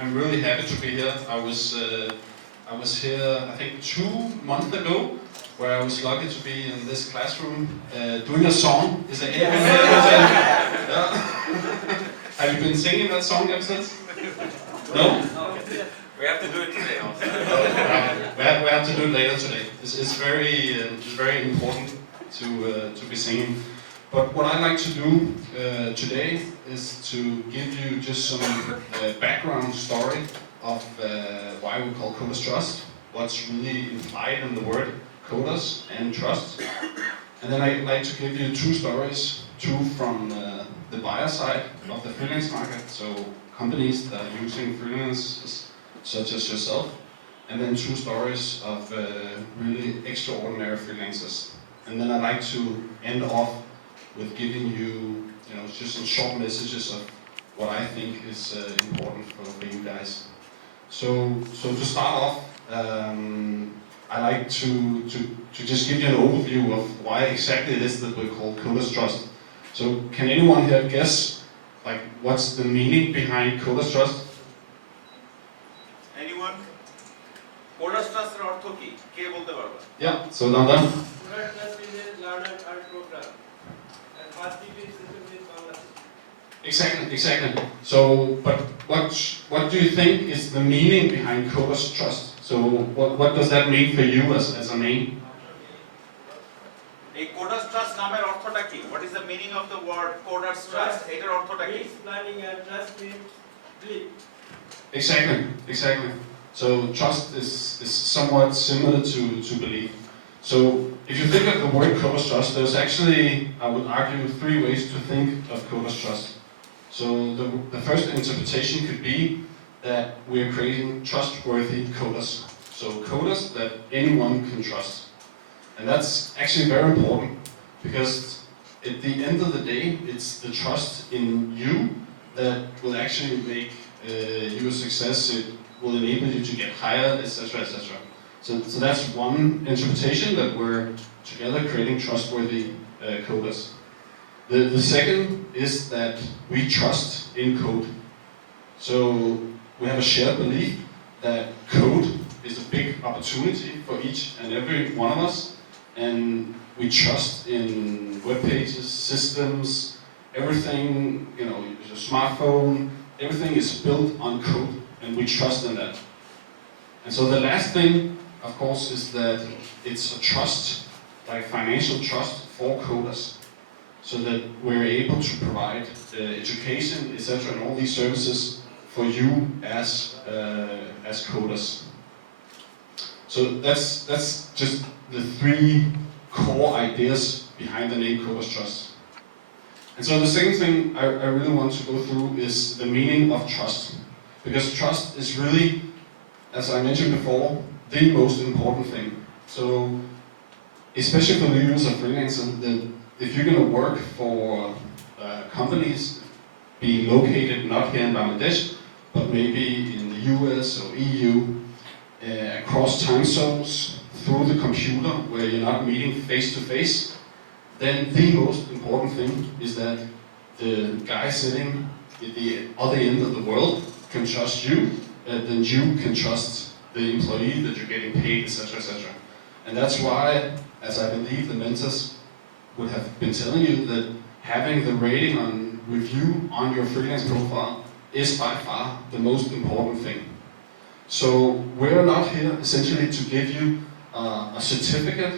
I'm really happy to be here. I was here, I think, 2 months ago, where I was lucky to be in this classroom doing a song. Is there anyone here? Yeah. Have you been singing that song ever since? No? We have to do it today also. We have to do it later today. It's very important to be singing. But what I'd like to do today is to give you just some background story of why we call CodersTrust, what's really implied in the word coders and trust. And then I'd like to give you 2 stories, 2 from the buyer side of the freelance market, so companies that are using freelancers such as yourself, and then 2 stories of really extraordinary freelancers. And then I'd like to end off with giving you, just some short messages of what I think is important for you guys. So to start off, I like to just give you an overview of why exactly it is that we call CodersTrust. So can anyone here guess, like, what's the meaning behind CodersTrust? Anyone? CodersTrust এর অর্থ কি? কে বলতে পারবে? Yeah, so Nandan. CodersTrust is a learner art program, and first degree system is Bangladesh. Exactly. So, but what do you think is the meaning behind CodersTrust? So, what does that mean for you as a name? এই CodersTrust নামের অর্থটা কি? What is the meaning of the word CodersTrust? এটার অর্থটা কি? Means planning and trust means belief. Exactly. So trust is somewhat similar to belief. So if you think of the word CodersTrust, there's actually, I would argue, 3 ways to think of CodersTrust. So the first interpretation could be that we're creating trustworthy coders. So coders that anyone can trust. And that's actually very important, because at the end of the day, it's the trust in you that will actually make you a success. It will enable you to get hired, etc., etc. So that's one interpretation, that we're together creating trustworthy coders. The second is that we trust in code. So we have a shared belief that code is a big opportunity for each and every one of us, and we trust in web pages, systems, everything, your smartphone, everything is built on code, and we trust in that. And so the last thing, of course, is that it's a trust, like financial trust for coders, so that we're able to provide education, etc., and all these services for you as coders. So that's just the 3 core ideas behind the name CodersTrust. And so the second thing I really want to go through is the meaning of trust, because trust is really, as I mentioned before, the most important thing. So, especially for you as a freelancer, if you're going to work for companies being located not here in Bangladesh, but maybe in the US or EU, across time zones, through the computer, where you're not meeting face to face, then the most important thing is that the guy sitting at the other end of the world can trust you, and then you can trust the employee that you're getting paid, etc., etc. And that's why, as I believe the mentors would have been telling you, that having the rating on review on your freelance profile is by far the most important thing. So we're not here essentially to give you a certificate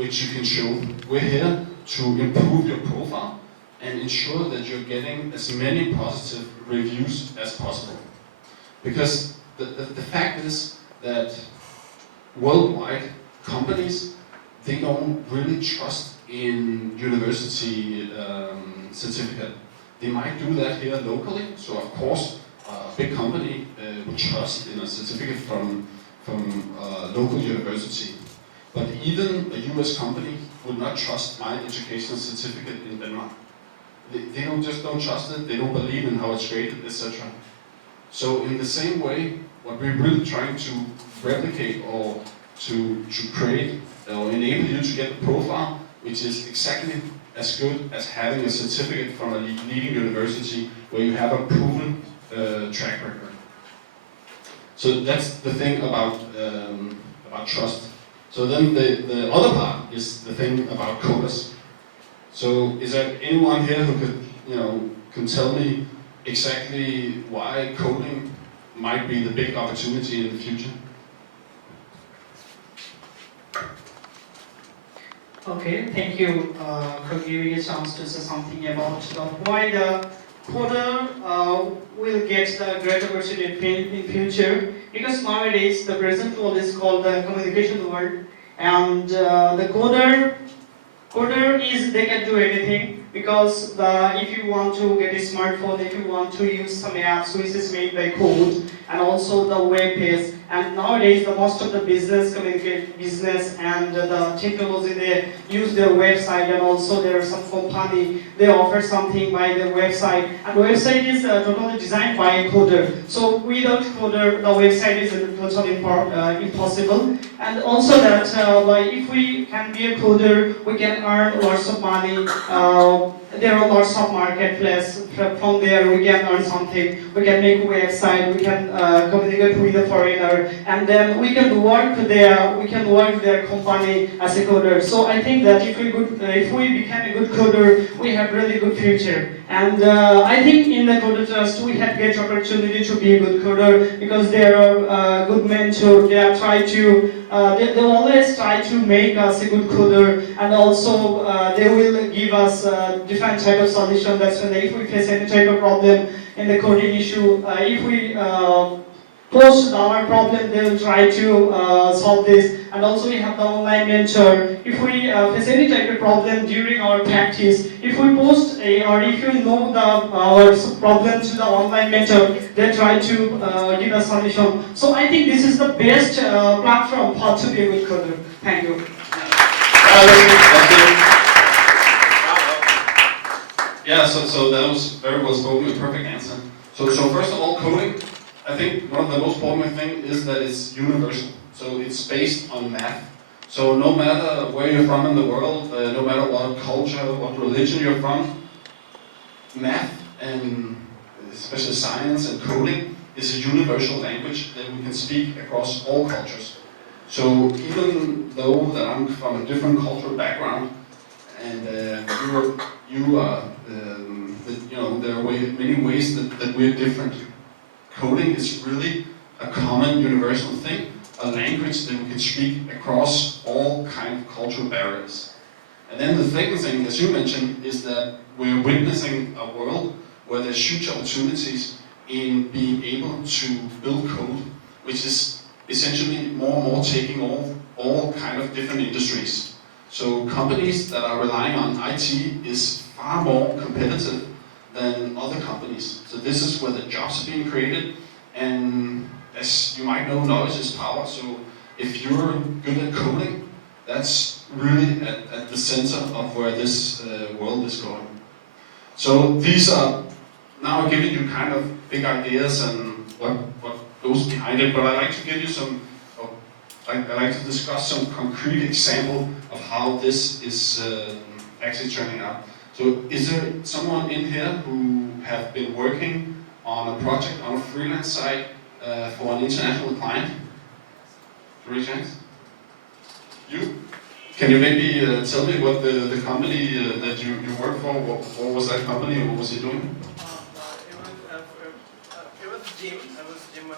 which you can show. We're here to improve your profile and ensure that you're getting as many positive reviews as possible. Because the fact is that worldwide companies, they don't really trust in university certificate. They might do that here locally, so of course a big company would trust in a certificate from a local university. But even a US company would not trust my educational certificate in Denmark. They don't trust it, they don't believe in how it's created, etc. So in the same way, what we're really trying to replicate or to create or enable you to get a profile which is exactly as good as having a certificate from a leading university where you have a proven track record. So that's the thing about trust. So then the other part is the thing about coders. So is there anyone here who can tell me exactly why coding might be the big opportunity in the future? Okay, thank you for giving a chance to say something about why the coder will get the great opportunity in future. Because nowadays the present world is called the communication world, and the coder is they can do anything, because if you want to get a smartphone, if you want to use some apps which is made by code, and also the web page, and nowadays the most of the business and the technology, they use their website, and also there are some company they offer something by their website, and website is totally designed by a coder. So without coder the website is totally impossible. And also that if we can be a coder, we can earn lots of money. There are lots of marketplace. From there we can earn something. We can make a website. We can communicate with a foreigner, and then we can work there. We can work their company as a coder. So I think that if we become a good coder, we have really good future. And I think in the CodersTrust we have great opportunity to be a good coder, because there are good mentors. They are try to they always try to make us a good coder, and also they will give us different type of solution. That's when if we face any type of problem in the coding issue, if we post our problem, they will try to solve this. And also we have the online mentor. If we face any type of problem during our practice, if we post or if you know our problem to the online mentor, they try to give a solution. So I think this is the best platform for to be a good coder. Thank you. Yeah, so that was very well spoken, a perfect answer. So first of all, coding, I think one of the most important things is that it's universal. So it's based on math. So no matter where you're from in the world, no matter what culture, what religion you're from, math and especially science and coding is a universal language that we can speak across all cultures. So even though that I'm from a different cultural background, and you are, there are many ways that we're different. Coding is really a common universal thing, a language that we can speak across all kinds of cultural barriers. And then the second thing, as you mentioned, is that we're witnessing a world where there's huge opportunities in being able to build code, which is essentially more and more taking all kind of different industries. So companies that are relying on IT is far more competitive than other companies. So this is where the jobs are being created, and as you might know, knowledge is power. So if you're good at coding, that's really at the center of where this world is going. So these are, now I'm giving you kind of big ideas and what goes behind it, but I'd like to give you I'd like to discuss some concrete example of how this is actually turning out. So is there someone in here who have been working on a project on a freelance site for an international client? Raise your hands. You? Can you maybe tell me what the company that you work for, what was that company, or what was he doing? It was gym. I was Juniper.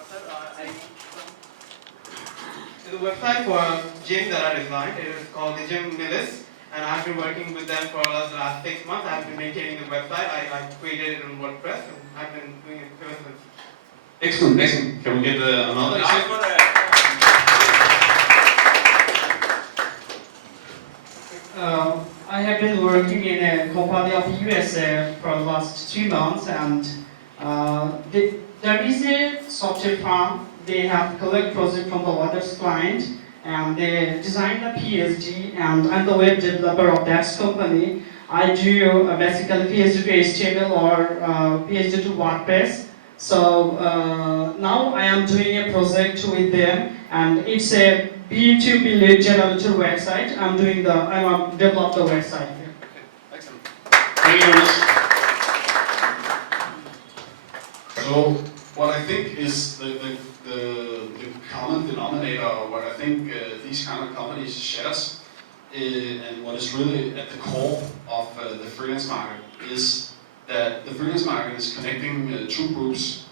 The website for gym that I designed, it is called the Gym Millis, and I've been working with them for the last 6 months. I've been maintaining the website. I created it on WordPress, and I've been doing it ever since. Excellent, excellent. Can we get another example? I have been working in a company of USA for the last 3 months, and there is a software firm. They have collect project from the others client, and they design the PSD, and I'm the web developer of that company. I do basically PSD to HTML or PSD to WordPress. So now I am doing a project with them, and it's a B2B lead generator website. I'm develop the website. Excellent. Thank you very much. So what I think is the common denominator, or what I think these kind of companies shares, and what is really at the core of the freelance market is that the freelance market is connecting two groups.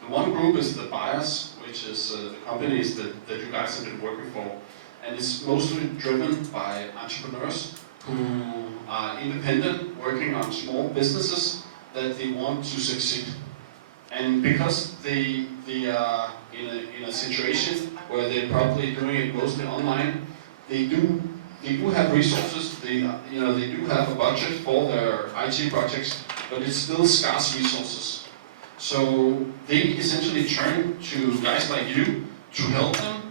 The one group is the buyers, which is the companies that you guys have been working for, and it's mostly driven by entrepreneurs who are independent, working on small businesses that they want to succeed. And because they are in a situation where they're probably doing it mostly online, they do have resources. They do have a budget for their IT projects, but it's still scarce resources. So they essentially turn to guys like you to help them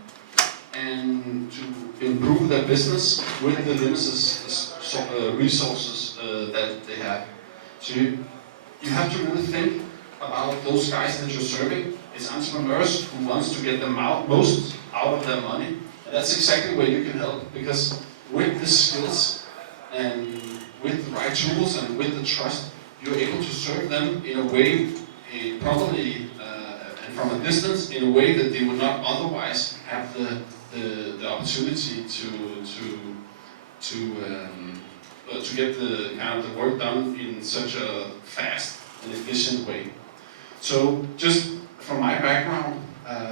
and to improve their business with the limited resources that they have. So you have to really think about those guys that you're serving. It's entrepreneurs who wants to get the most out of their money. And that's exactly where you can help, because with the skills and with the right tools and with the trust, you're able to serve them in a way, probably and from a distance, in a way that they would not otherwise have the opportunity to get the kind of the work done in such a fast and efficient way. So just from my background,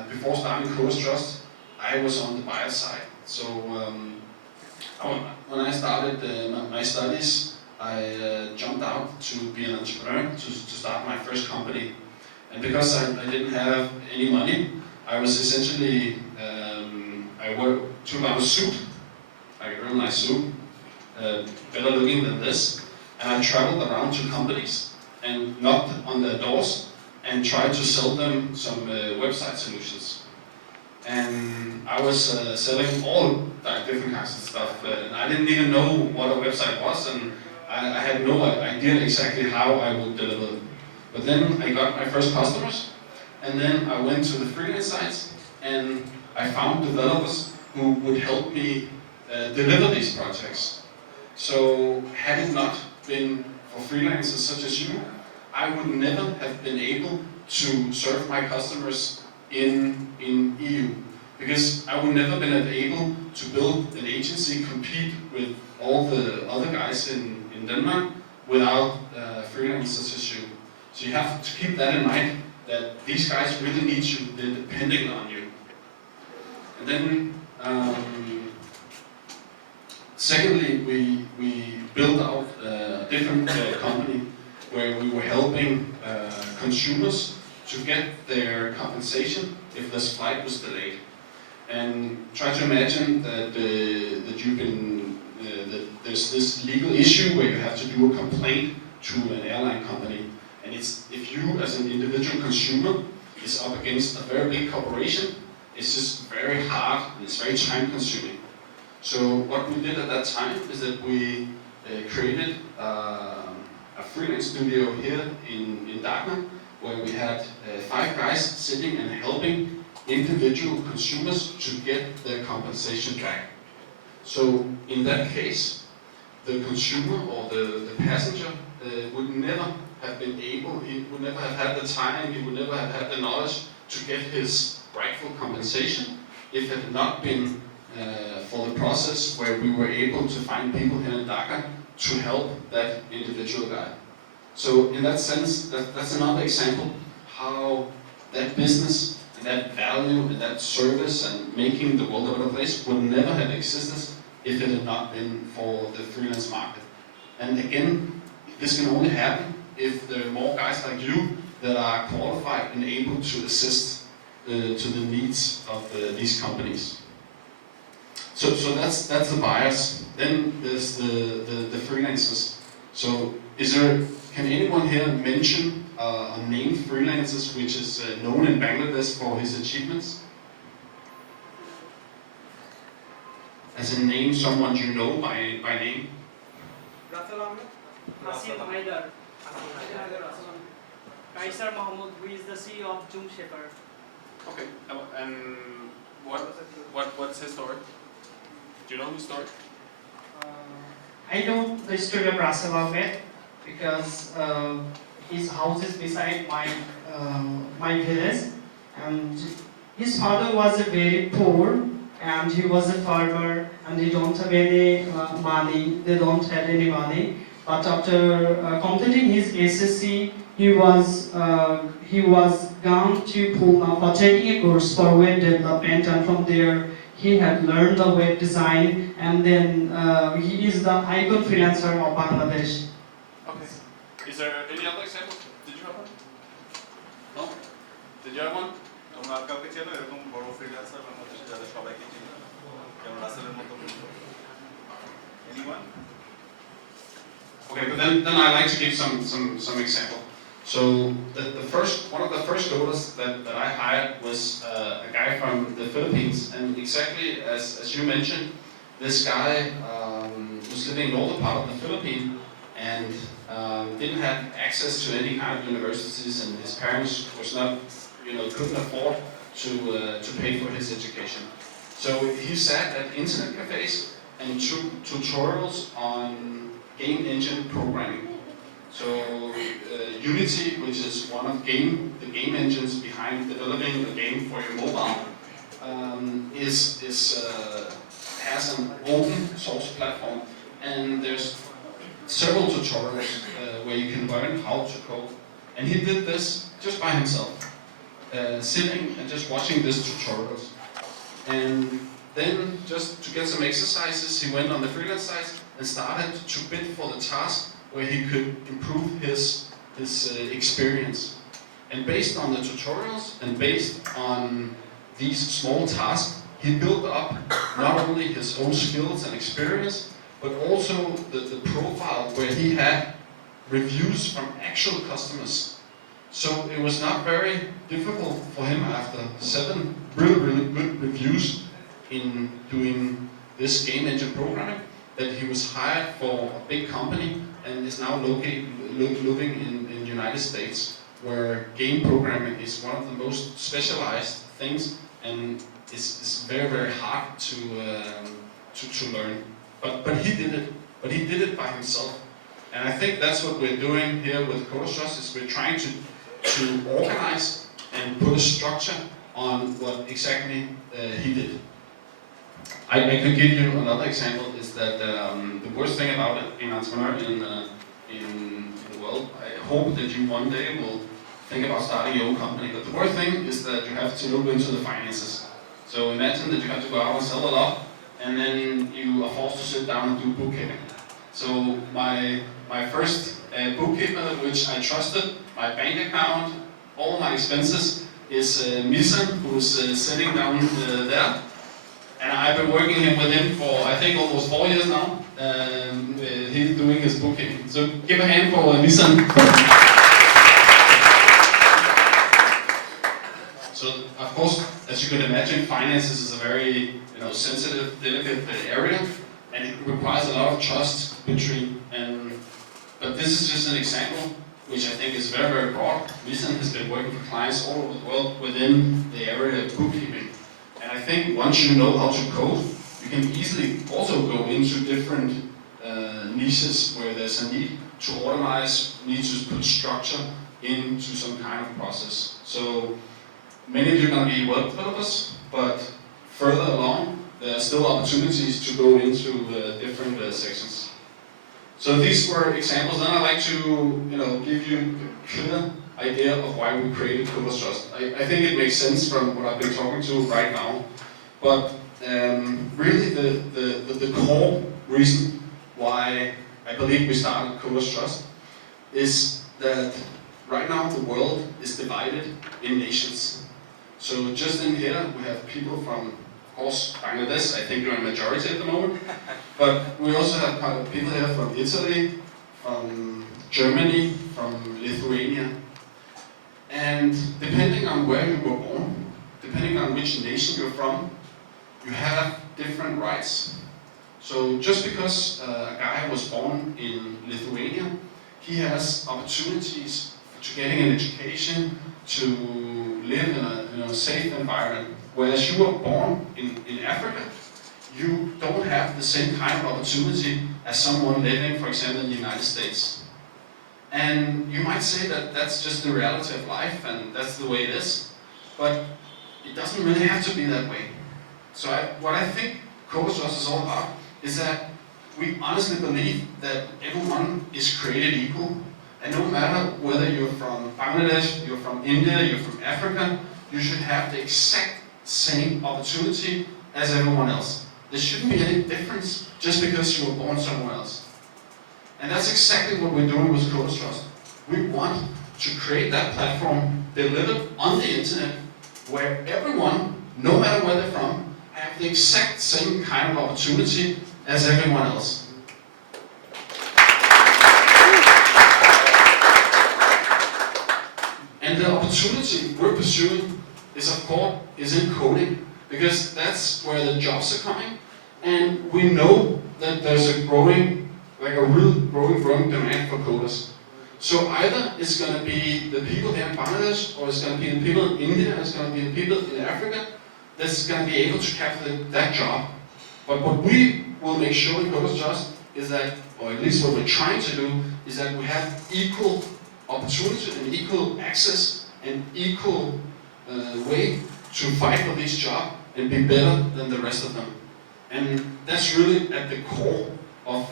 before starting CodersTrust, I was on the buyer side. So when I started my studies, I jumped out to be an entrepreneur, to start my first company. And because I didn't have any money, I was essentially, took out a suit, like a real nice suit, better looking than this, and I traveled around to companies and knocked on their doors and tried to sell them some website solutions. And I was selling all different kinds of stuff, and I didn't even know what a website was, and I had no idea exactly how I would deliver them. But then I got my first customers, and then I went to the freelance sites, and I found developers who would help me deliver these projects. So had it not been for freelancers such as you, I would never have been able to serve my customers in EU, because I would never been able to build an agency, compete with all the other guys in Denmark without freelancers such as you. So you have to keep that in mind, that these guys really need you, they're depending on you. And then secondly, we built out a different company where we were helping consumers to get their compensation if their flight was delayed. And try to imagine that that there's this legal issue where you have to do a complaint to an airline company, and if you as an individual consumer is up against a very big corporation, it's just very hard and it's very time consuming. So what we did at that time is that we created a freelance studio here in Dhaka, where we had 5 guys sitting and helping individual consumers to get their compensation back. So in that case, the consumer or the passenger would never have been able, he would never have had the time, he would never have had the knowledge to get his rightful compensation if it had not been for the process where we were able to find people here in Dhaka to help that individual guy. So in that sense, that's another example how that business and that value and that service and making the world a better place would never have existed if it had not been for the freelance market. And again, this can only happen if there are more guys like you that are qualified and able to assist to the needs of these companies. So that's the buyers. Then there's the freelancers. So can anyone here mention a named freelancers which is known in Bangladesh for his achievements? As in name someone you know by name? Hasim Haidar. Kaisar Mahmoud, who is the CEO of Juniper. Okay, and what's his story? Do you know his story? I know the story of Russell Ahmed because his house is beside my village, and his father was very poor, and he was a farmer, and he don't have any money. They don't have any money. But after completing his SSC, he was gone to Pune for taking a course for web development, and from there he had learned the web design, and then he is the icon freelancer of Bangladesh. Okay. Is there any other example? Did you have one? No? Did you have one? তোমরা আর কাউকে চেনো এরকম বড় freelancer বাংলাদেশে যাদের সবাইকে চিনি যেমন রাসেলের মতো? Anyone? Okay, but then I like to give some example. So one of the first coders that I hired was a guy from the Philippines, and exactly as you mentioned, this guy was living in the northern part of the Philippines and didn't have access to any kind of universities, and his parents was not, couldn't afford to pay for his education. So he sat at internet cafes and took tutorials on game engine programming. So Unity, which is one of the game engines behind developing a game for your mobile, has an open source platform, and there's several tutorials where you can learn how to code. And he did this just by himself, sitting and just watching these tutorials. And then, just to get some exercises, he went on the freelance site and started to bid for the task where he could improve his experience. And based on the tutorials and based on these small tasks, he built up not only his own skills and experience, but also the profile where he had reviews from actual customers. So it was not very difficult for him after 7 really good reviews in doing this game engine programming, that he was hired for a big company and is now living in the United States, where game programming is one of the most specialized things, and it's very, very hard to learn. But he did it. But he did it by himself. And I think that's what we're doing here with CodersTrust, is we're trying to organize and put a structure on what exactly he did. I could give you another example, is that the worst thing about being an entrepreneur in the world, I hope that you one day will think about starting your own company, but the worst thing is that you have to look into the finances. So imagine that you have to go out and sell a lot, and then you are forced to sit down and do bookkeeping. So my first bookkeeper, which I trusted, my bank account, all my expenses, is Misan, who's sitting down there. And I've been working with him for, I think, almost 4 years now. He's doing his bookkeeping. So give a hand for Misan. So, of course, as you can imagine, finances is a very sensitive, delicate area, and it requires a lot of trust between. But this is just an example, which I think is very, very broad. Misan has been working for clients all over the world within the area of bookkeeping. And I think once you know how to code, you can easily also go into different niches where there's a need to organize, need to put structure into some kind of process. So many of you are going to be web developers, but further along, there are still opportunities to go into different sections. So these were examples, and I'd like to give you a clear idea of why we created CodersTrust. I think it makes sense from what I've been talking to right now, but really the core reason why I believe we started CodersTrust is that right now the world is divided in nations. So just in here we have people from, of course, Bangladesh. I think you're a majority at the moment, but we also have people here from Italy, from Germany, from Lithuania. And depending on where you were born, depending on which nation you're from, you have different rights. So just because a guy was born in Lithuania, he has opportunities to getting an education, to live in a safe environment. Whereas you were born in Africa, you don't have the same kind of opportunity as someone living, for example, in the United States. And you might say that that's just the reality of life and that's the way it is, but it doesn't really have to be that way. So what I think CodersTrust is all about is that we honestly believe that everyone is created equal, and no matter whether you're from Bangladesh, you're from India, you're from Africa, you should have the exact same opportunity as everyone else. There shouldn't be any difference just because you were born somewhere else. And that's exactly what we're doing with CodersTrust. We want to create that platform delivered on the internet where everyone, no matter where they're from, have the exact same kind of opportunity as everyone else. And the opportunity we're pursuing is in coding, because that's where the jobs are coming, and we know that there's a growing demand for coders. So either it's going to be the people here in Bangladesh, or it's going to be the people in India, or it's going to be the people in Africa that's going to be able to capture that job. But what we will make sure in CodersTrust is that, or at least what we're trying to do, is that we have equal opportunity and equal access and equal way to fight for this job and be better than the rest of them. And that's really at the core of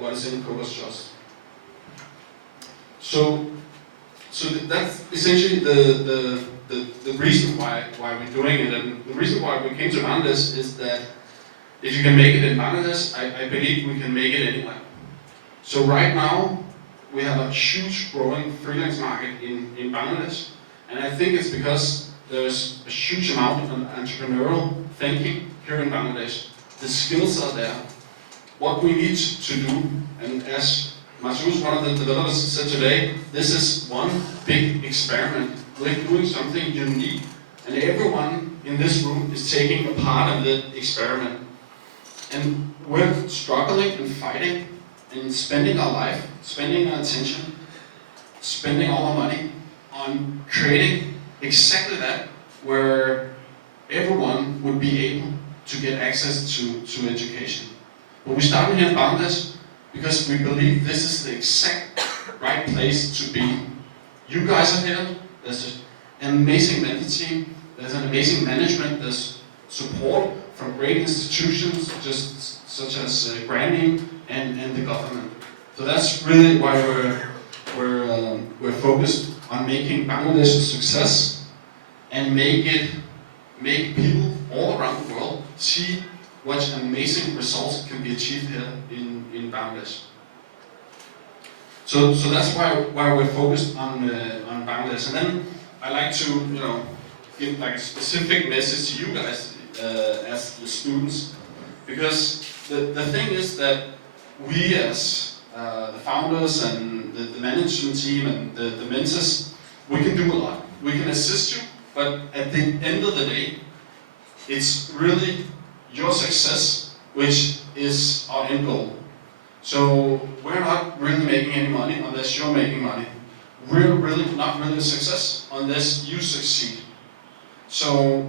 what is in CodersTrust. So that's essentially the reason why we're doing it, and the reason why we came to Bangladesh is that if you can make it in Bangladesh, I believe we can make it anywhere. So right now we have a huge growing freelance market in Bangladesh, and I think it's because there's a huge amount of entrepreneurial thinking here in Bangladesh. The skills are there. What we need to do, and as Masoud, one of the developers, said today, this is one big experiment. We're doing something unique, and everyone in this room is taking a part of the experiment. And we're struggling and fighting and spending our life, spending our attention, spending all our money on creating exactly that, where everyone would be able to get access to education. But we started here in Bangladesh because we believe this is the exact right place to be. You guys are here, there's an amazing mentor team, there's an amazing management, there's support from great institutions just such as granting and the government. So that's really why we're focused on making Bangladesh a success and make people all around the world see what amazing results can be achieved here in Bangladesh. So that's why we're focused on Bangladesh. And then I like to give like a specific message to you guys as the students, because the thing is that we as the founders and the management team and the mentors, we can do a lot. We can assist you, but at the end of the day, it's really your success which is our end goal. So we're not really making any money unless you're making money. We're really not really a success unless you succeed. So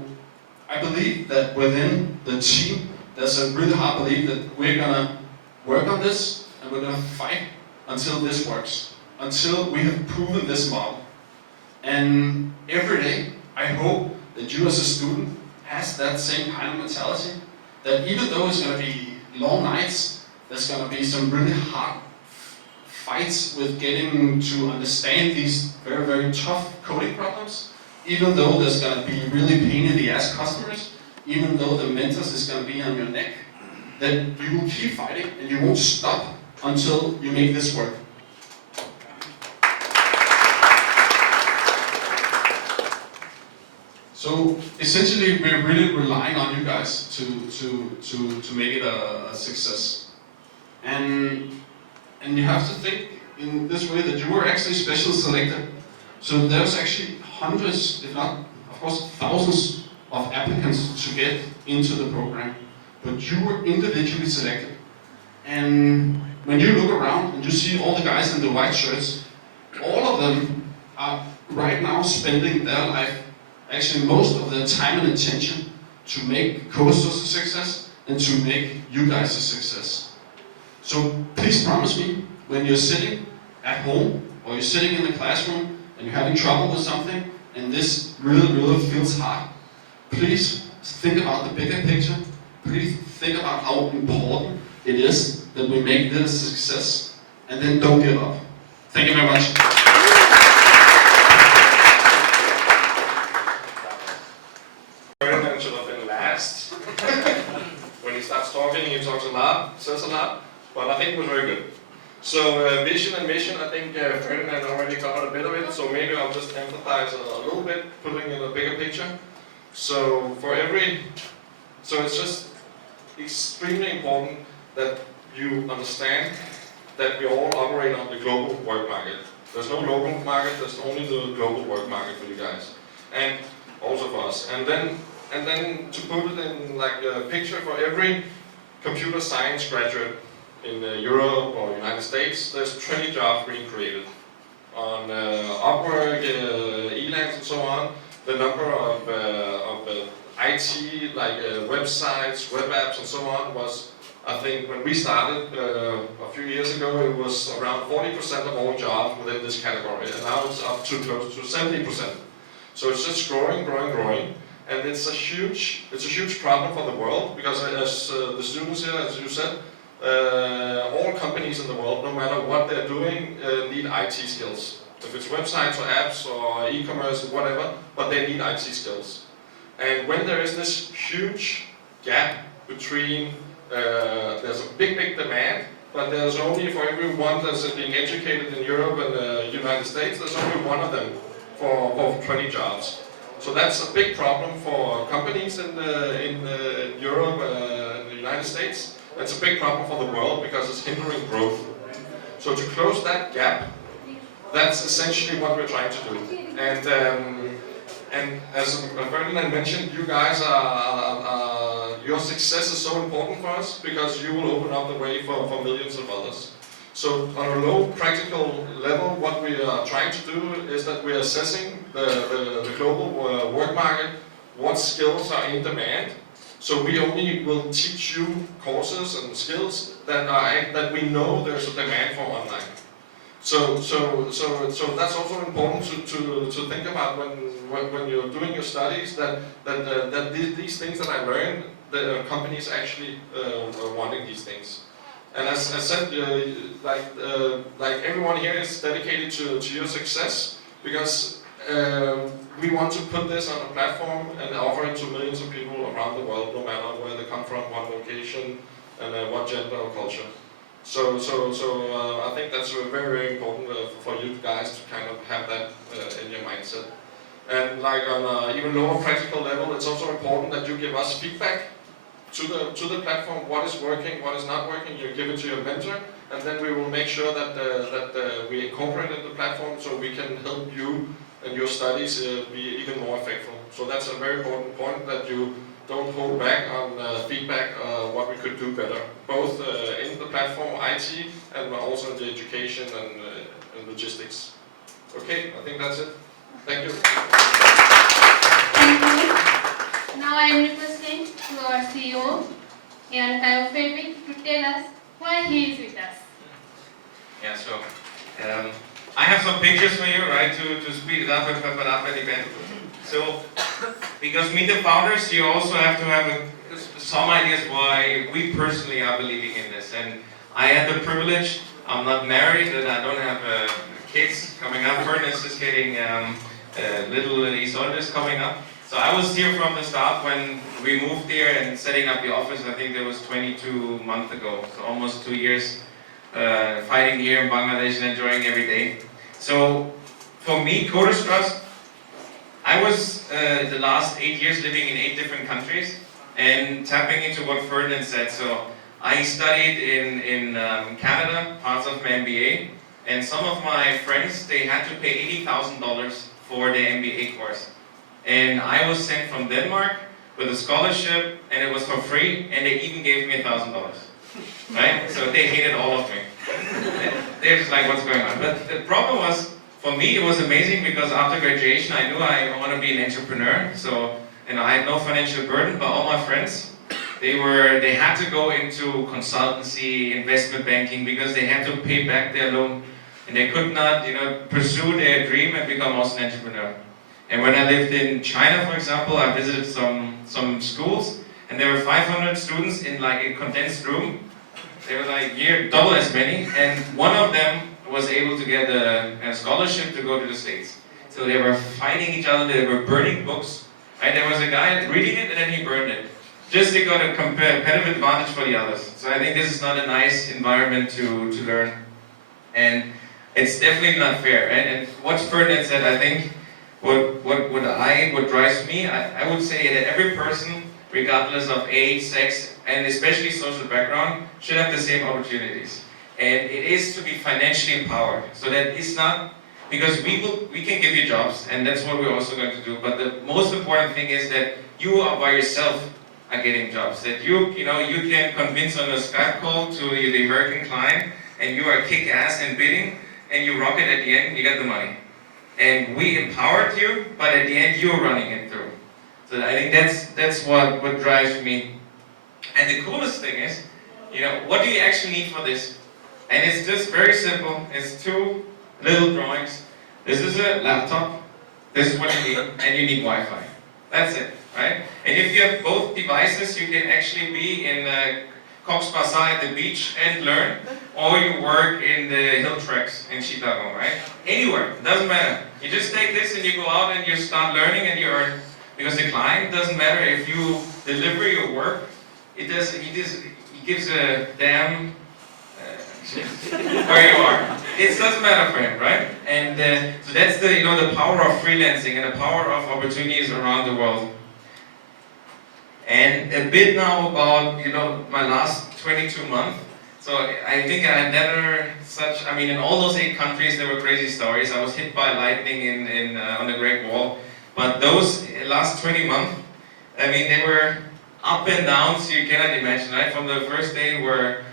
I believe that within the team, there's a really hard belief that we're gonna work on this and we're gonna fight until this works, until we have proven this model. And every day, I hope that you as a student has that same kind of mentality, that even though it's gonna be long nights, there's going to be some really hard fights with getting to understand these very, very tough coding problems. Even though there's going to be really pain in the ass customers, even though the mentors is going to be on your neck, that you will keep fighting and you won't stop until you make this work. So essentially, we're really relying on you guys to make it a success. And you have to think in this way that you were actually special selected. So there's actually hundreds, if not, of course, thousands of applicants to get into the program. But you were individually selected. And when you look around and you see all the guys in the white shirts, all of them are right now spending their life, actually most of their time and attention, to make CodersTrust a success and to make you guys a success. So please promise me, when you're sitting at home or you're sitting in the classroom and you're having trouble with something, and this really feels hard, please think about the bigger picture. Please think about how important it is that we make this a success, and then don't give up. Thank you very much. Ferdinand should have been last. When he starts talking, he talks a lot, says a lot, but I think it was very good. So vision and mission, I think Ferdinand already covered a bit of it, so maybe I'll just emphasize a little bit, putting in a bigger picture. So it's just extremely important that you understand that we all operate on the global work market. There's no local market, there's only the global work market for you guys, and also for us. And then to put it in like a picture, for every computer science graduate in Europe or United States, there's 20 jobs being created. On Upwork, Elance and so on, the number of IT, like websites, web apps and so on was, I think when we started a few years ago, it was around 40% of all jobs within this category, and now it's up to close to 70%. So it's just growing, and it's a huge problem for the world, because as the students here, as you said, all companies in the world, no matter what they're doing, need IT skills. If it's websites or apps or e-commerce or whatever, but they need IT skills. And when there is this huge gap between, there's a big demand, but there's only, for everyone that's being educated in Europe and the United States, there's only one of them for 20 jobs. So that's a big problem for companies in Europe and the United States. It's a big problem for the world because it's hindering growth. So to close that gap, that's essentially what we're trying to do. And as Ferdinand mentioned, you guys your success is so important for us because you will open up the way for millions of others. So on a low practical level, what we are trying to do is that we are assessing the global work market, what skills are in demand. So we only will teach you courses and skills that we know there's a demand for online. So that's also important to think about when you're doing your studies, that these things that I learned, the companies actually are wanting these things. And as I said, like everyone here is dedicated to your success, because we want to put this on a platform and offer it to millions of people around the world, no matter where they come from, what location, and what gender or culture. So I think that's very important for you guys to kind of have that in your mindset. And like on an even lower practical level, it's also important that you give us feedback to the platform, what is working, what is not working. You give it to your mentor, and then we will make sure that we incorporate it in the platform so we can help you and your studies be even more effective. So that's a very important point, that you don't hold back on feedback, what we could do better, both in the platform IT and also in the education and logistics. Okay, I think that's it. Thank you. Thank you. Now I am requesting to our CEO, Jan Kajofevi, to tell us why he is with us. Yeah, so I have some pictures for you, right, to speed it up and pep it up at the event. So, because meet the founders, you also have to have some ideas why we personally are believing in this. And I had the privilege, I'm not married and I don't have kids coming up. Fernand's is getting little Isolde is coming up. So I was here from the start when we moved here and setting up the office. I think that was 22 months ago, so almost 2 years fighting here in Bangladesh and enjoying every day. So for me, CodersTrust, I was the last 8 years living in 8 different countries and tapping into what Ferdinand said. So I studied in Canada, parts of my MBA, and some of my friends, they had to pay $80,000 for their MBA course. And I was sent from Denmark with a scholarship, and it was for free, and they even gave me $1,000. Right? So they hated all of me. They're just like, what's going on? But the problem was, for me, it was amazing because after graduation, I knew I want to be an entrepreneur. So, and I had no financial burden, but all my friends, they had to go into consultancy, investment banking, because they had to pay back their loan. and they could not, pursue their dream and become also an entrepreneur. And when I lived in China, for example, I visited some schools, and there were 500 students in like a condensed room. They were like double as many, and one of them was able to get a scholarship to go to the States. So they were fighting each other, they were burning books. Right? There was a guy reading it and then he burned it. Just they got a competitive advantage for the others. So I think this is not a nice environment to learn. And it's definitely not fair. Right? And what Ferdinand said, I think, what drives me, I would say that every person, regardless of age, sex, and especially social background, should have the same opportunities. And it is to be financially empowered. So that it's not, because we can give you jobs, and that's what we're also going to do. But the most important thing is that you are by yourself are getting jobs. That you can convince on a Skype call to the American client, and you are kick-ass in bidding, and you rock it at the end, you get the money. And we empowered you, but at the end you're running it through. So I think that's what drives me. And the coolest thing is, what do you actually need for this? And it's just very simple. It's 2 little drawings. This is a laptop. This is what you need, and you need Wi-Fi. That's it, right? And if you have both devices, you can actually be in Cox's Bazar at the beach and learn, or you work in the hill tracks in Chicago, right? Anywhere, it doesn't matter. You just take this and you go out and you start learning and you earn. Because the client doesn't matter if you deliver your work. He gives a damn where you are. It doesn't matter for him, right? And so that's the power of freelancing and the power of opportunities around the world. And a bit now about my last 22 months. So I think I had never in all those 8 countries there were crazy stories. I was hit by lightning on the Great Wall. But those last 20 months, they were up and down, so you cannot imagine, right? From the first day where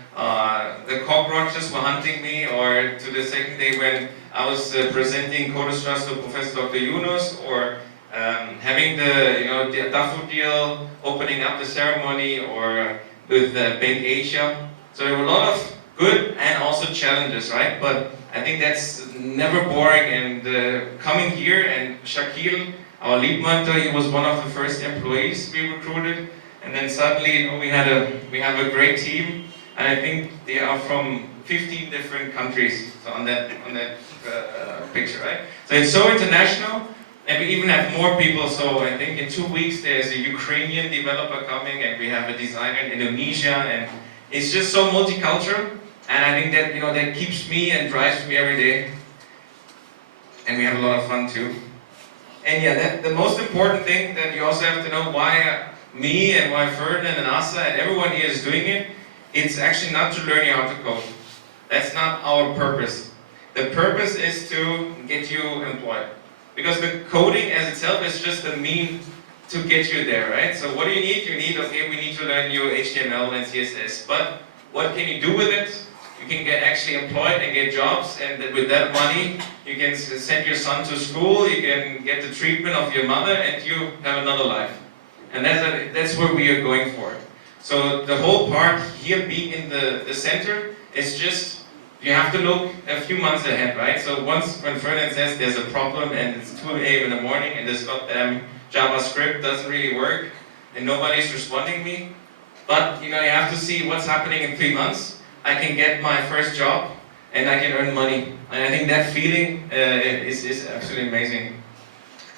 the cockroaches were hunting me, or to the second day when I was presenting CodersTrust to Professor Dr. Yunus, or having the daffodil opening up the ceremony, or with Bank Asia. So there were a lot of good and also challenges, right? But I think that's never boring. And coming here, and Shakil, our lead mentor, he was one of the first employees we recruited. And then suddenly, we have a great team, and I think they are from 15 different countries. So on that picture, right? So it's so international, and we even have more people. So I think in 2 weeks there's a Ukrainian developer coming, and we have a designer in Indonesia, and it's just so multicultural. And I think that that keeps me and drives me every day. And we have a lot of fun too. And the most important thing that you also have to know why me and why Ferdinand and Asa and everyone here is doing it, it's actually not to learn you how to code. That's not our purpose. The purpose is to get you employed. Because the coding as itself is just a mean to get you there, right? So what do you need? You need, we need to learn you HTML and CSS. But what can you do with it? You can get actually employed and get jobs, and with that money, you can send your son to school, you can get the treatment of your mother, and you have another life. And that's where we are going for. So the whole part here being in the center is just, you have to look a few months ahead, right? So when Ferdinand says there's a problem and it's 2 a.m. in the morning and this goddamn JavaScript doesn't really work and nobody's responding me, but you have to see what's happening in 3 months. I can get my first job and I can earn money. And I think that feeling is absolutely amazing.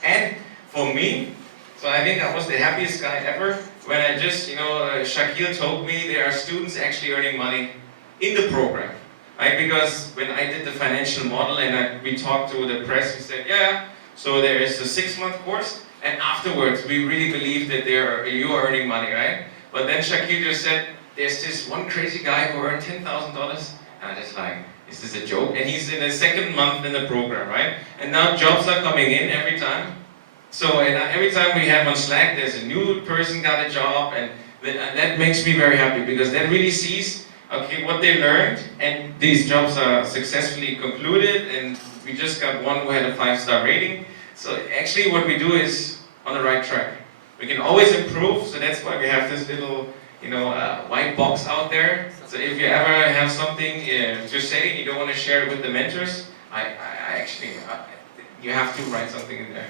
And for me, so I think I was the happiest guy ever when I just, Shakil told me there are students actually earning money in the program, right? Because when I did the financial model and we talked to the press, we said, yeah, so there is a 6-month course, and afterwards we really believe that you are earning money, right? But then Shakil just said, there's this one crazy guy who earned $10,000, and I just like, is this a joke? And he's in the 2nd month in the program, right? And now jobs are coming in every time. So every time we have on Slack, there's a new person got a job, and that makes me very happy because that really sees, okay, what they learned, and these jobs are successfully concluded, and we just got one who had a 5-star rating. So actually what we do is on the right track. We can always improve, so that's why we have this little white box out there. So if you ever have something to say, you don't want to share it with the mentors, you have to write something in there.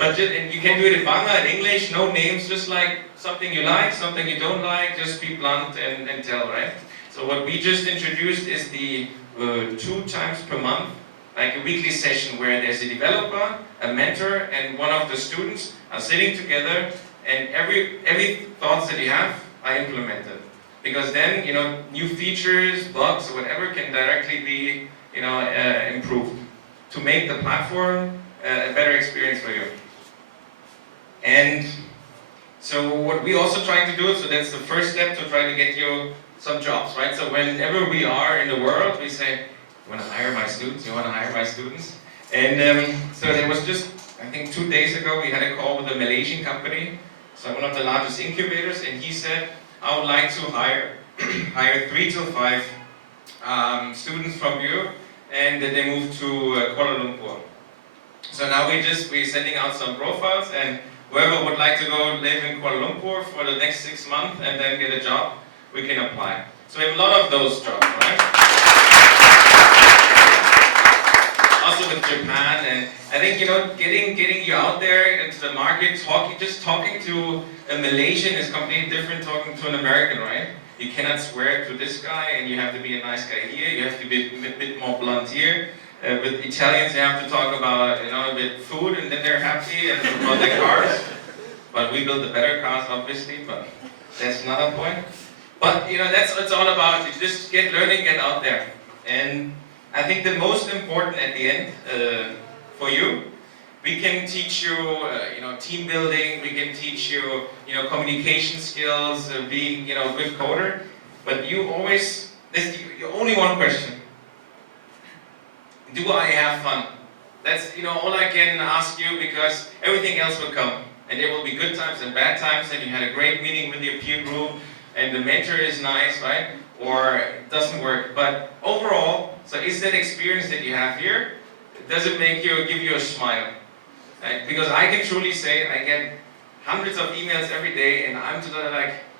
And you can do it in Bangla, in English, no names, just like something you like, something you don't like, just be blunt and tell, right? So what we just introduced is the 2 times per month, like a weekly session where there's a developer, a mentor, and one of the students are sitting together, and every thoughts that you have are implemented. Because then, new features, bugs, or whatever can directly be, improved to make the platform a better experience for you. And so what we also trying to do, so that's the first step to try to get you some jobs, right? So whenever we are in the world, we say, you want to hire my students? You want to hire my students? And so there was just, I think 2 days ago, we had a call with a Malaysian company, so one of the largest incubators, and he said, I would like to hire 3 to 5 students from you, and then they move to Kuala Lumpur. So now we're sending out some profiles, and whoever would like to go live in Kuala Lumpur for the next 6 months and then get a job, we can apply. So we have a lot of those jobs, right? Also with Japan, and I think getting you out there into the market, talking to a Malaysian is completely different talking to an American, right? You cannot swear to this guy, and you have to be a nice guy here. You have to be a bit more blunt here. With Italians, you have to talk about a bit food, and then they're happy, and about their cars. But we build the better cars, obviously. But that's another point. But that's what it's all about. You just get learning, get out there. And I think the most important at the end for you, we can teach you, team building. We can teach you, communication skills, being, a good coder. But you only one question. Do I have fun? That's all I can ask you, because everything else will come. And there will be good times and bad times, and you had a great meeting with your peer group, and the mentor is nice, right? Or it doesn't work. But overall, so is that experience that you have here, does it give you a smile? Right? Because I can truly say I get hundreds of emails every day, and I'm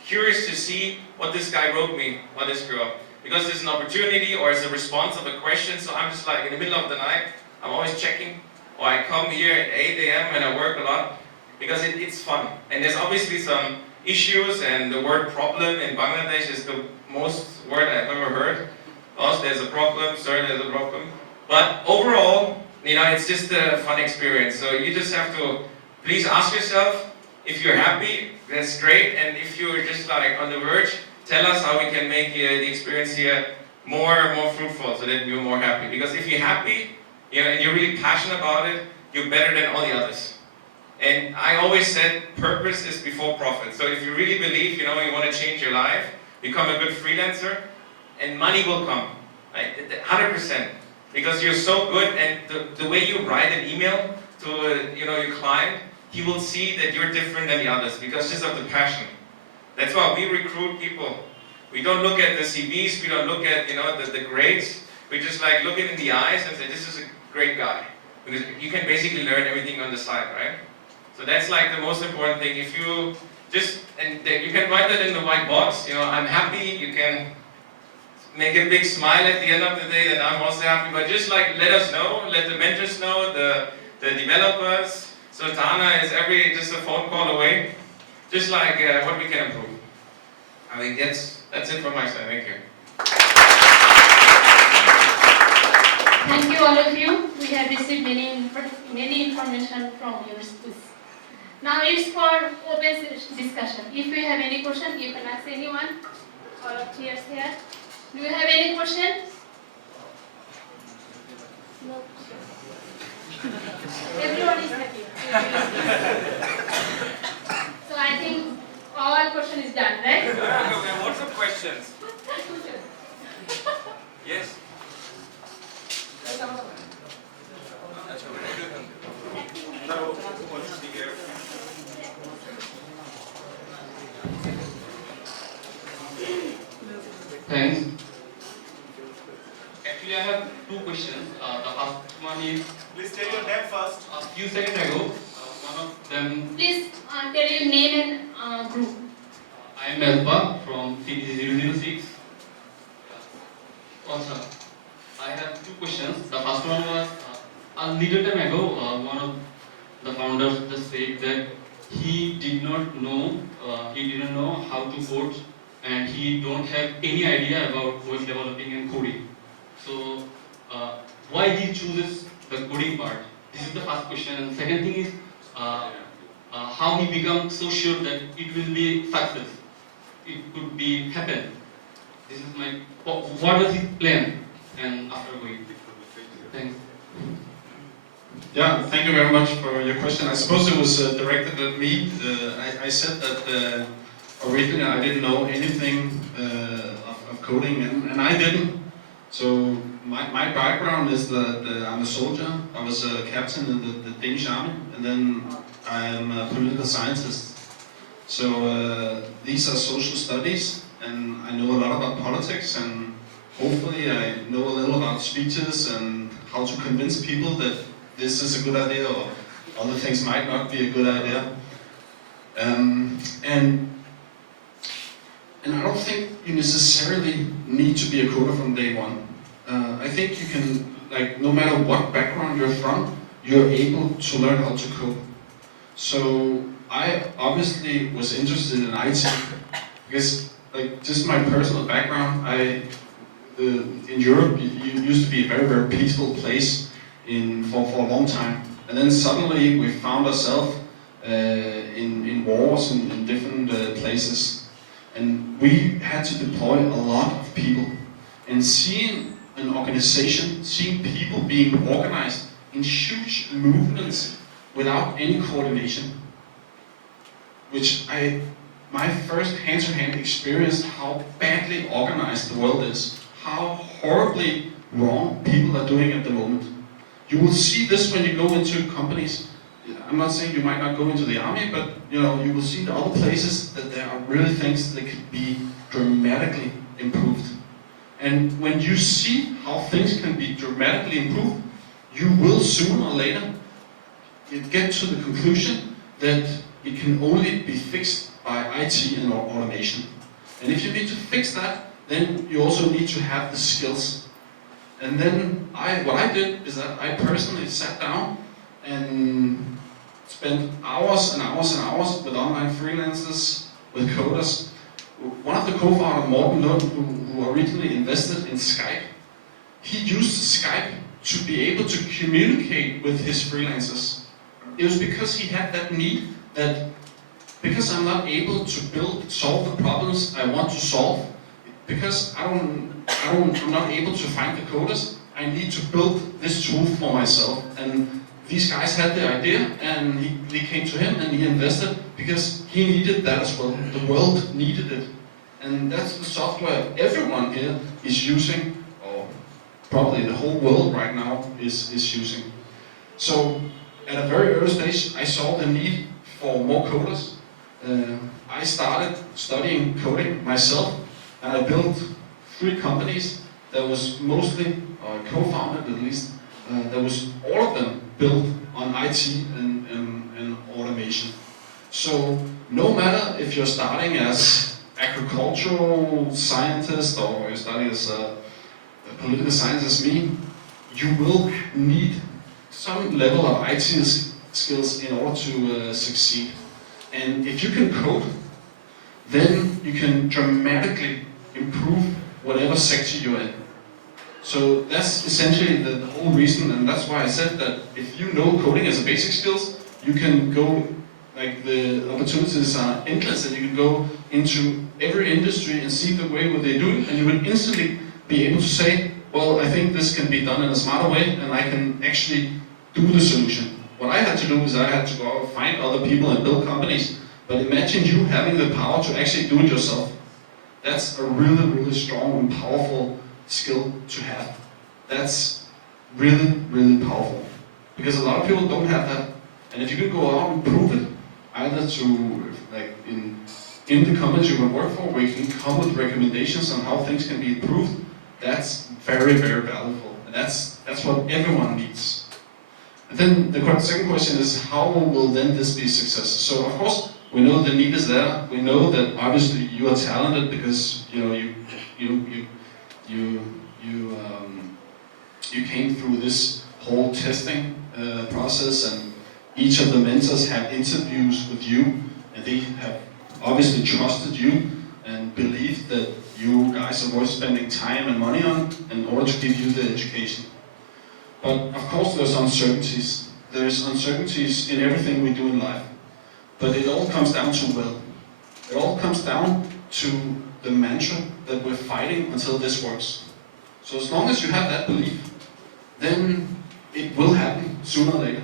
curious to see what this guy wrote me, or this girl. Because it's an opportunity or it's a response of a question, so I'm just in the middle of the night, I'm always checking, or I come here at 8 a.m. and I work a lot, because it's fun. And there's obviously some issues, and the word problem in Bangladesh is the most word I've ever heard. Also, there's a problem, sir, there's a problem. But overall, it's just a fun experience. So you just have to, please ask yourself, if you're happy, that's great, and if you're just on the verge, tell us how we can make the experience here more fruitful, so that you're more happy. Because if you're happy, and you're really passionate about it, you're better than all the others. And I always said, purpose is before profit. So if you really believe, you want to change your life, become a good freelancer, and money will come, right? 100%. Because you're so good, and the way you write an email to your client, he will see that you're different than the others, because just of the passion. That's why we recruit people. We don't look at the CVs, we don't look at the grades. We just look it in the eyes and say, this is a great guy. Because you can basically learn everything on the side, right? So that's the most important thing. If you you can write that in the white box, I'm happy, you can make a big smile at the end of the day that I'm also happy, but just let us know, let the mentors know, the developers. So Dhaka is just a phone call away. Just what we can improve. I think that's it from my side. Thank you. Thank you, all of you. We have received many information from your schools. Now it's for open discussion. If you have any question, you can ask anyone. All of chairs here. Do you have any questions? No. Everyone is happy. So I think all question is done, right? What's the questions? Yes. Thanks. Actually, I have 2 questions. The first one is, Please tell your name first. a few seconds ago, one of them. Please tell your name and I'm Melba from CT006. Also, I have two questions. The first one was, a little time ago, one of the founders just said that he didn't know how to code, and he don't have any idea about web developing and coding. So, why he chooses the coding part? This is the first question. And second thing is, how he becomes so sure that it will be success. It could be happen. This is my, what was his plan? And after going, thanks. Yeah, thank you very much for your question. I suppose it was directed at me. I said that originally I didn't know anything of coding, and I didn't. So my background is that I'm a soldier. I was a captain in the Danish army, and then I'm a political scientist. So these are social studies, and I know a lot about politics, and hopefully I know a little about speeches and how to convince people that this is a good idea or other things might not be a good idea. And I don't think you necessarily need to be a coder from day one. I think you can, like, no matter what background you're from, you're able to learn how to code. So I obviously was interested in IT because, like, just my personal background, in Europe, it used to be a very, very peaceful place for a long time. And then suddenly we found ourselves in wars in different places. And we had to deploy a lot of people. And seeing an organization, seeing people being organized in huge movements without any coordination, which my first hand-to-hand experience how badly organized the world is, how horribly wrong people are doing at the moment. You will see this when you go into companies. I'm not saying you might not go into the army, but you will see the other places that there are really things that could be dramatically improved. And when you see how things can be dramatically improved, you will sooner or later get to the conclusion that it can only be fixed by IT and automation. And if you need to fix that, then you also need to have the skills. And then what I did is that I personally sat down and spent hours and hours and hours with online freelancers, with coders. One of the co-founders, Morten Lund, who originally invested in Skype, he used Skype to be able to communicate with his freelancers. It was because he had that need that because I'm not able to solve the problems I want to solve, because I'm not able to find the coders, I need to build this tool for myself. And these guys had the idea, and they came to him and he invested because he needed that as well. The world needed it. And that's the software everyone here is using, or probably the whole world right now is using. So at a very early stage, I saw the need for more coders. I started studying coding myself, and I built 3 companies that was mostly, or co-founded at least, that was all of them built on IT and automation. So no matter if you're starting as agricultural scientist or you're starting as a political scientist as me, you will need some level of IT skills in order to succeed. And if you can code, then you can dramatically improve whatever sector you're in. So that's essentially the whole reason, and that's why I said that if you know coding as a basic skills, you can go, like, the opportunities are endless, and you can go into every industry and see the way what they do, and you will instantly be able to say, well, I think this can be done in a smarter way, and I can actually do the solution. What I had to do is I had to go out and find other people and build companies, but imagine you having the power to actually do it yourself. That's a really, really strong and powerful skill to have. That's really, really powerful. Because a lot of people don't have that. And if you can go out and prove it, either to, like, in the companies you will work for, where you can come with recommendations on how things can be improved, that's very, very valuable. And that's what everyone needs. And then the second question is, how will then this be a success? So of course, We know the need is there. We know that obviously you are talented because you came through this whole testing process, and each of the mentors have interviews with you, and they have obviously trusted you and believed that you guys are worth spending time and money on in order to give you the education. But of course there's uncertainties. There's uncertainties in everything we do in life. But it all comes down to will. It all comes down to the mantra that we're fighting until this works. So as long as you have that belief, then it will happen sooner or later.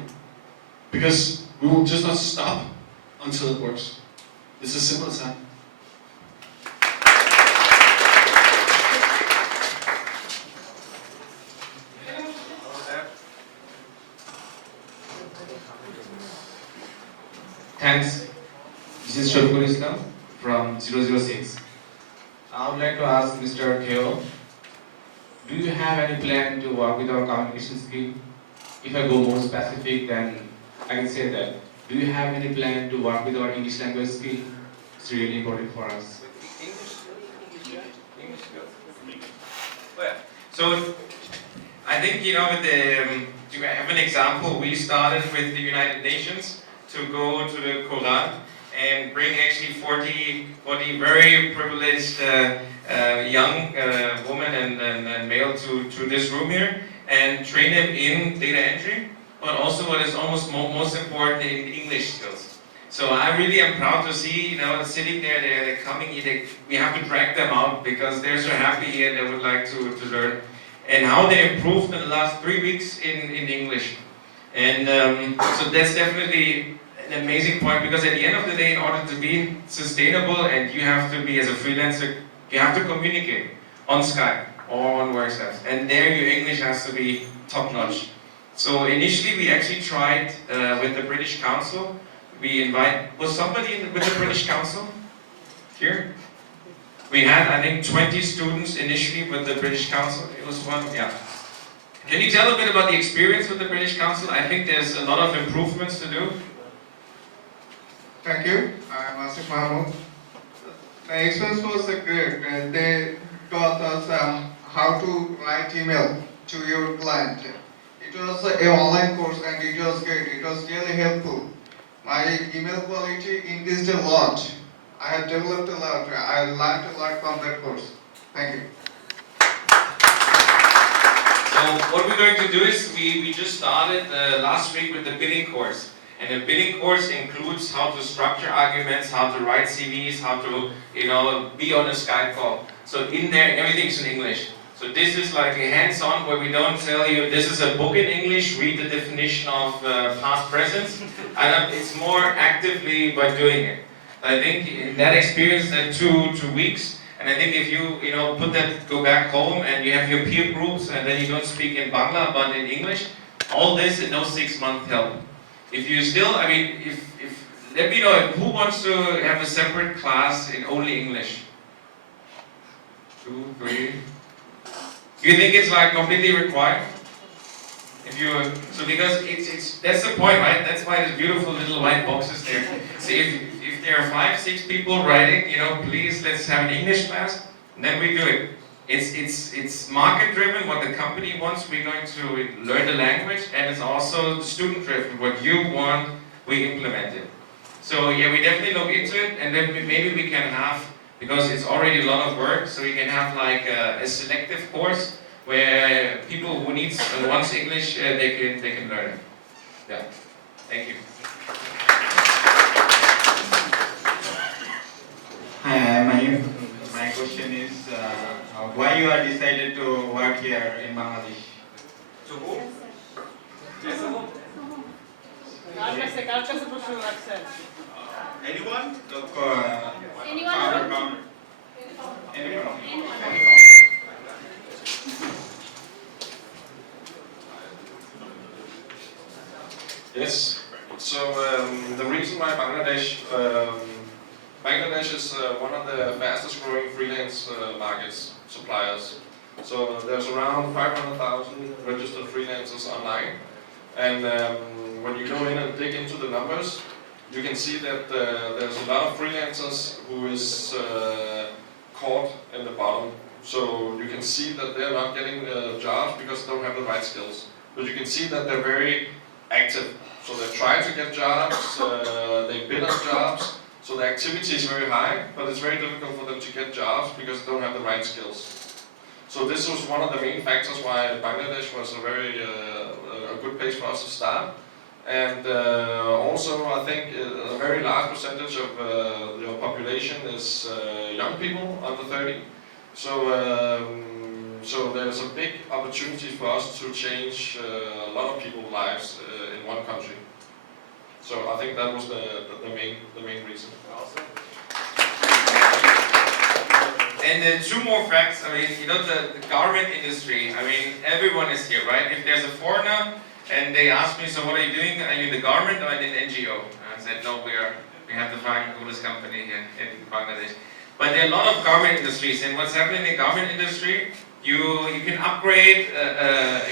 Because we will just not stop until it works. It's as simple as that. Thanks. This is Shorkul Islam from 006. I would like to ask Mr. Theo, do you have any plan to work with our communication skill? If I go more specific, then I can say that. Do you have any plan to work with our English language skill? It's really important for us. So I think, with to have an example, we started with the United Nations to go to the Quran and bring actually 40 very privileged young women and male to this room here and train them in data entry, but also what is almost most important in English skills. So I really am proud to see, sitting there, they're coming, we have to drag them out because they're so happy and they would like to learn. And how they improved in the last 3 weeks in English. And so that's definitely an amazing point, because at the end of the day, in order to be sustainable, and you have to be as a freelancer, you have to communicate on Skype or on WhatsApp, and there your English has to be top notch. So initially we actually tried with the British Council. Was somebody with the British Council here? We had, I think, 20 students initially with the British Council. It was one, yeah. Can you tell a bit about the experience with the British Council? I think there's a lot of improvements to do. Thank you. I'm Asif Mahmood. The experience was great. They taught us how to write email to your client. It was an online course and it was great. It was really helpful. My email quality increased a lot. I have developed a lot. I learned a lot from that course. Thank you. So what we're going to do is we just started last week with the bidding course. And the bidding course includes how to structure arguments, how to write CVs, how to be on a Skype call. So in there, everything's in English. So this is like a hands-on where we don't tell you this is a book in English, read the definition of past presence. And it's more actively by doing it. I think in that experience, that two weeks, and I think if you go back home and you have your peer groups and then you don't speak in Bangla but in English, all this in those 6 months help. If you still, let me know who wants to have a separate class in only English. 2, 3. Do you think it's like completely required? Because that's the point, right? That's why there's beautiful little white boxes there. See, if there are 5, 6 people writing, please let's have an English class, then we do it. It's market driven, what the company wants, we're going to learn the language, and it's also student driven, what you want, we implement it. So yeah, we definitely look into it, and then maybe we can have, because it's already a lot of work, so we can have like a selective course where people who needs and wants English, they can learn it. Yeah, thank you. Hi, my question is, why you are decided to work here in Bangladesh? To who? Yes, anyone? Yes. So the reason why Bangladesh is one of the fastest growing freelance markets suppliers. So there's around 500,000 registered freelancers online, and when you go in and dig into the numbers, you can see that there's a lot of freelancers who is caught in the bottom. So you can see that they're not getting jobs because they don't have the right skills. But you can see that they're very active. So they're trying to get jobs, they bid on jobs. So the activity is very high, but it's very difficult for them to get jobs because they don't have the right skills. So this was one of the main factors why Bangladesh was a very a good place for us to start. And also, I think a very large percentage of the population is young people under 30. So, so there's a big opportunity for us to change a lot of people's lives in one country. So I think that was the main reason. And two more facts. I mean, you know, the garment industry. I mean, everyone is here, right? If there's a foreigner and they ask me, so what are you doing? Are you in the garment or in an NGO? And I said, no, we have the coolest company here in Bangladesh. But there are a lot of garment industries, and what's happening in the garment industry, you can upgrade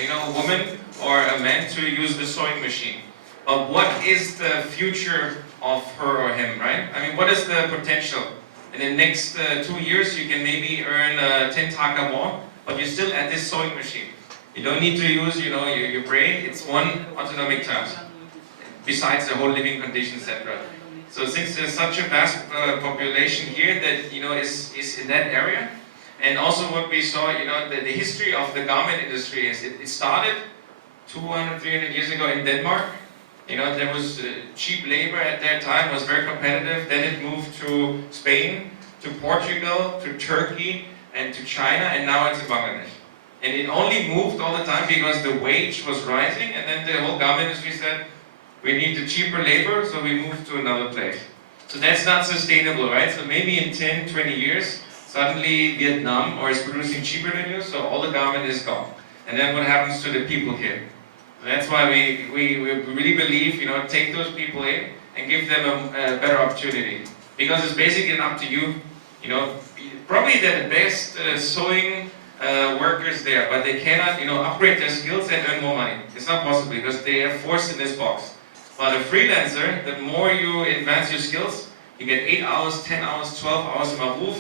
you know, a woman or a man to use the sewing machine. But what is the future of her or him, right? I mean, what is the potential? In the next 2 years, you can maybe earn 10 Dhaka more, but you're still at this sewing machine. You don't need to use, you know, your brain. It's one autonomic task, besides the whole living conditions, etc. So since there's such a vast population here that, you know, is in that area, and also what we saw, you know, the history of the garment industry is it started 200, 300 years ago in Denmark. You know, there was cheap labor at that time, was very competitive. Then it moved to Spain, to Portugal, to Turkey, and to China, and now it's in Bangladesh. And it only moved all the time because the wage was rising, and then the whole garment industry said, we need the cheaper labor, so we moved to another place. So that's not sustainable, right? So maybe in 10, 20 years, suddenly Vietnam is producing cheaper than you, so all the garment is gone. And then what happens to the people here? That's why we really believe, you know, take those people in and give them a better opportunity. Because it's basically up to you, you know, probably they're the best sewing workers there, but they cannot, you know, upgrade their skills and earn more money. It's not possible because they are forced in this box. But a freelancer, the more you advance your skills, you get 8 hours, 10 hours, 12 hours a month.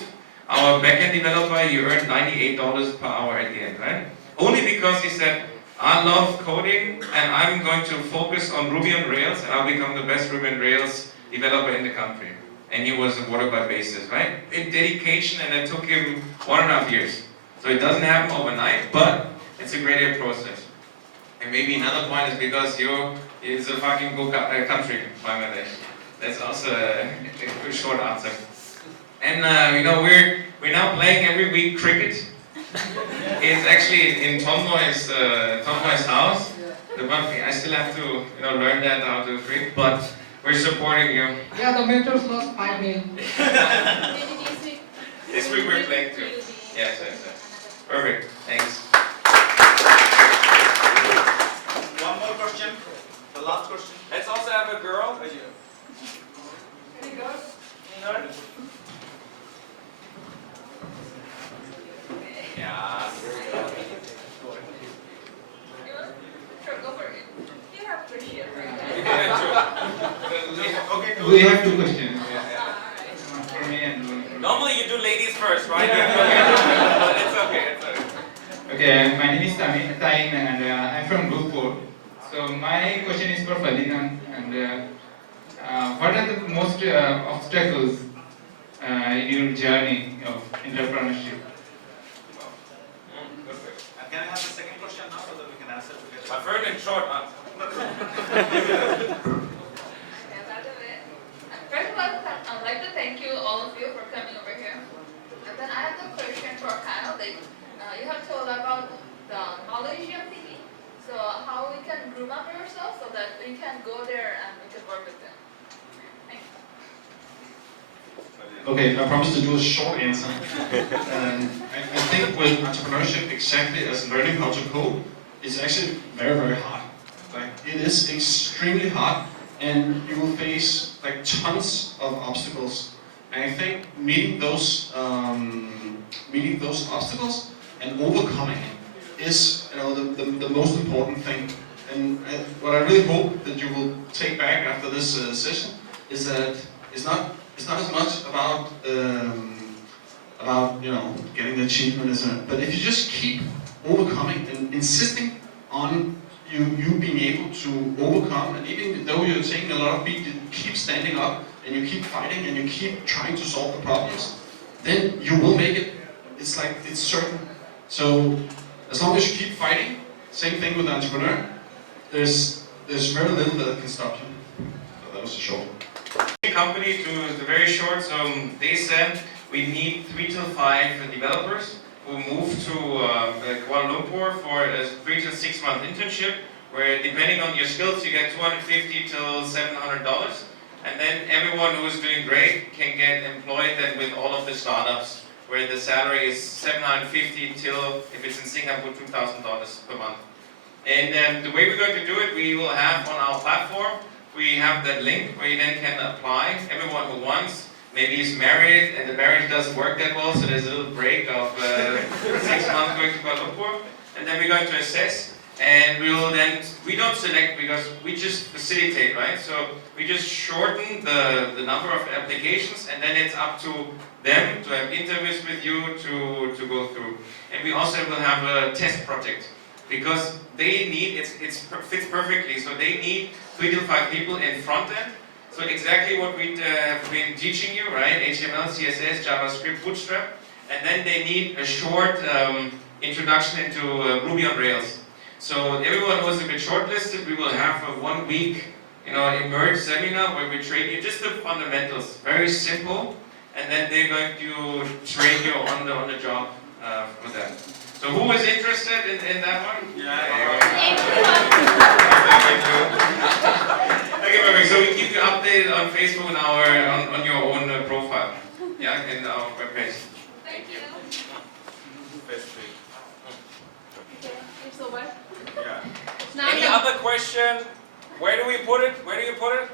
Our backend developer, you earn $98 per hour at the end, right? Only because he said, I love coding and I'm going to focus on Ruby on Rails and I'll become the best Ruby on Rails developer in the country. And he was awarded by basis, right? In dedication, and it took him 1.5 years. So it doesn't happen overnight, but it's a great process. And maybe another point is because it's a fucking good country, Bangladesh. That's also a short answer. And you know, we're now playing every week cricket. It's actually in Tomboy's house. But I still have to, you know, learn that how to cricket. But we're supporting you. Yeah, the mentors lost 5 million. This week we're playing too. Yes. Perfect. Thanks. One more question. The last question. Let's also have a girl. Any girls? Yeah. Sure, go for it. You have questions, Okay. We have 2 questions. For me and Normally you do ladies first, right? It's okay. Okay, my name is Taim and I'm from Group 4. So my question is for Ferdinand, and what are the most obstacles in your journey of entrepreneurship? Can I have the second question now so that we can answer together? My first and short answer. First of all, I'd like to thank you, all of you, for coming over here. And then I have the question for Kyle. Like, you have told about the Malaysian thingy. So how we can groom up ourselves so that we can go there and we can work with them. Thanks. Okay, I promise to do a short answer. I think with entrepreneurship, exactly as learning how to code, is actually very, very hard. Like, it is extremely hard, and you will face like tons of obstacles. And I think meeting those obstacles and overcoming it is, you know, the most important thing. And what I really hope that you will take back after this session is that it's not as much about getting the achievement, but if you just keep overcoming and insisting on you being able to overcome, and even though you're taking a lot of beat, you keep standing up and you keep fighting and you keep trying to solve the problems, then you will make it. It's like, it's certain. So as long as you keep fighting, same thing with the entrepreneur, there's very little that can stop you. So that was a short. Company to the very short, so they said we need 3 to 5 developers who move to Kuala Lumpur for a 3 to 6 month internship, where depending on your skills you get $250 till $700, and then everyone who is doing great can get employed then with all of the startups, where the salary is $750 till, if it's in Singapore, $2,000 per month. And the way we're going to do it, we will have on our platform, we have that link where you then can apply. Everyone who wants, maybe he's married and the marriage doesn't work that well, so there's a little break of 6 months going to Kuala Lumpur, and then we're going to assess, and we don't select because we just facilitate, right? So we just shorten the number of applications, and then it's up to them to have interviews with you to go through. And we also will have a test project, because they need, it fits perfectly, so they need 3 to 5 people in front end. So exactly what we have been teaching you, right? HTML, CSS, JavaScript, Bootstrap. And then they need a short introduction into Ruby on Rails. So everyone who is a bit shortlisted, we will have a 1 week, immerse seminar where we train you just the fundamentals, very simple. And then they're going to train you on the job for that. So who is interested in that one? Yeah. Okay, perfect. So we keep you updated on Facebook and on your own profile. Yeah, in our webpage. Thank you. Facebook. Okay, you're so bad. Yeah. Now Any other question? Where do we put it? Where do you put it?